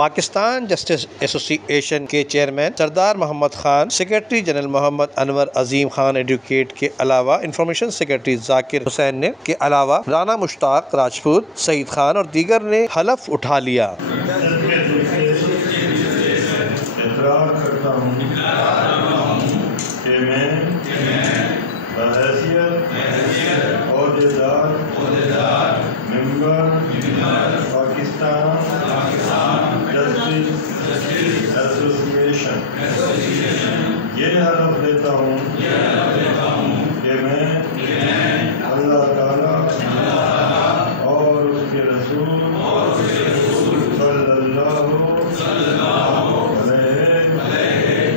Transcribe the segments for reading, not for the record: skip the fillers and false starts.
Pakistan justice ایسوسی ایشن کے چیئرمین سردار محمد خان، سیکرٹری جنرل محمد انور عظیم خان ایڈوکیٹ کے علاوہ انفارمیشن سیکرٹری ذاکر حسین نے کے علاوہ رانا مشتاق راجپوت، سعید خان اور دیگر نے حلف اٹھا لیا۔ اقرار کرتا ہوں کہ میں بحیثیت عہدیدار ممبر پاکستان جسٹس ایسوسی ایشن یہ حلف لیتا ہوں کہ میں اللہ تعالیٰ اور اس کے رسول صلی اللہ علیہ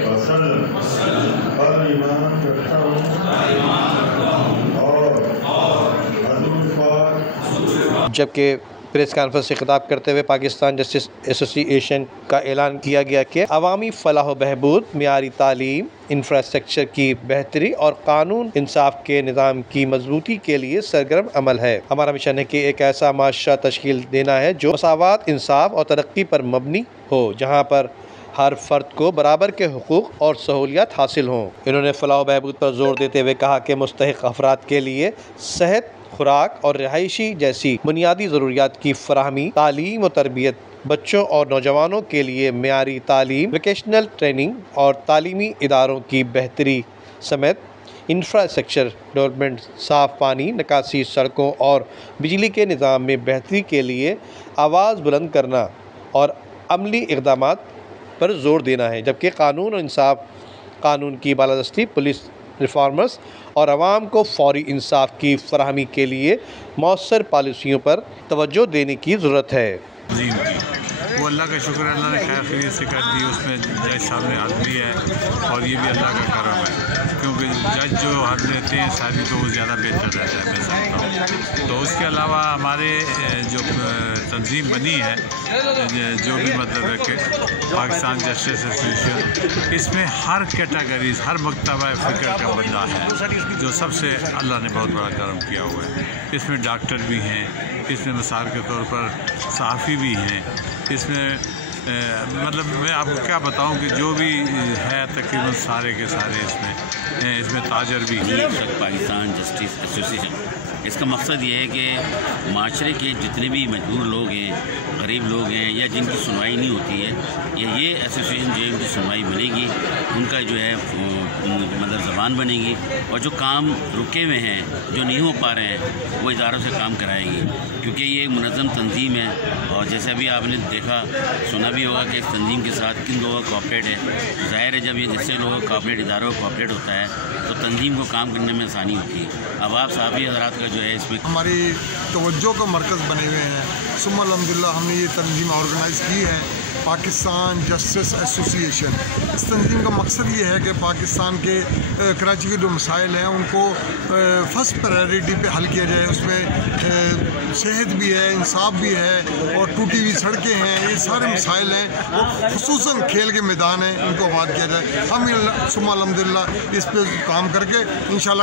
وسلم پر ایمان رکھتا ہوں اور حضور پاک۔ جبکہ پریس کانفرنس سے خطاب کرتے ہوئے پاکستان جسٹس ایسوسی ایشن کا اعلان کیا گیا کہ عوامی فلاح و بہبود، معیاری تعلیم، انفراسٹرکچر کی بہتری اور قانون انصاف کے نظام کی مضبوطی کے لیے سرگرم عمل ہے۔ ہمارا مشن ہے کہ ایک ایسا معاشرہ تشکیل دینا ہے جو مساوات، انصاف اور ترقی پر مبنی ہو، جہاں پر ہر فرد کو برابر کے حقوق اور سہولیات حاصل ہوں۔ انہوں نے فلاح و بہبود پر زور دیتے ہوئے کہا کہ مستحق افراد کے لیے صحت، خوراک اور رہائشی جیسی بنیادی ضروریات کی فراہمی، تعلیم و تربیت، بچوں اور نوجوانوں کے لیے معیاری تعلیم، ووکیشنل ٹریننگ اور تعلیمی اداروں کی بہتری سمیت انفراسٹرکچر ڈیولپمنٹ، صاف پانی، نکاسی، سڑکوں اور بجلی کے نظام میں بہتری کے لیے آواز بلند کرنا اور عملی اقدامات پر زور دینا ہے، جبکہ قانون و انصاف، قانون کی بالادستی، پولیس ریفارمز اور عوام کو فوری انصاف کی فراہمی کے لیے مؤثر پالیسیوں پر توجہ دینے کی ضرورت ہے۔ جی وہ اللہ کا شکر ہے، اللہ نے خیر خیریت سے کر دی، اس میں جج صاحب نے حد بھی ہے اور یہ بھی اللہ کا کرم ہے، کیونکہ جج جو حد لیتے ہیں ساری تو وہ زیادہ بہتر رہتا ہے، میں سمجھتا ہوں۔ تو اس کے علاوہ ہمارے جو تنظیم بنی ہے، جو بھی مطلب ہے کہ پاکستان جسٹس ایسوسیشن، اس میں ہر کیٹیگریز، ہر مکتبہ فکر کا بندہ ہے، جو سب سے اللہ نے بہت بڑا کرم کیا ہوا ہے۔ اس میں ڈاکٹر بھی ہیں، اس میں مثال کے طور پر صحافی بھی ہیں، اس میں مطلب میں آپ کو کیا بتاؤں کہ جو بھی ہے تقریباً سارے کے سارے اس میں تاجر بھی ہیں۔ پاکستان جسٹس ایسوسیشن، اس کا مقصد یہ ہے کہ معاشرے کے جتنے بھی مجبور لوگ ہیں، غریب لوگ ہیں یا جن کی سنوائی نہیں ہوتی ہے، یہ ایسوسیشن جو ہے ان کی سنوائی بنے گی، ان کا جو ہے مطلب زبان بنے گی، اور جو کام رکے ہوئے ہیں، جو نہیں ہو پا رہے ہیں، وہ اداروں سے کام کرائے گی، کیونکہ یہ ایک منظم تنظیم ہے۔ اور جیسے ابھی آپ نے دیکھا سنا بھی ہوگا کہ اس تنظیم کے ساتھ کن لوگوں کا کوآپریٹ ہے، ظاہر ہے جب یہ اس سے لوگوں کا کوآپریٹ، اداروں کا کوآپریٹ ہوتا ہے تو تنظیم کو کام کرنے میں آسانی ہوتی ہے۔ اب آپ صحافی حضرات کا جو ہے اس میں ہماری توجہ کا مرکز بنے ہوئے ہیں، ثم الحمدللہ ہم نے یہ تنظیم آرگنائز کی ہے، پاکستان جسٹس ایسوسی ایشن۔ اس تنظیم کا مقصد یہ ہے کہ پاکستان کے کراچی کے جو مسائل ہیں ان کو فرسٹ پرائرٹی پہ حل کیا جائے۔ اس میں صحت بھی ہے، انصاف بھی ہے اور ٹوٹی ہوئی سڑکیں ہیں، یہ سارے مسائل ہیں، اور خصوصاً کھیل کے میدان ہیں، ان کو آباد کیا جائے۔ ہم ثم الحمدللہ اس پہ کام کر کے انشاءاللہ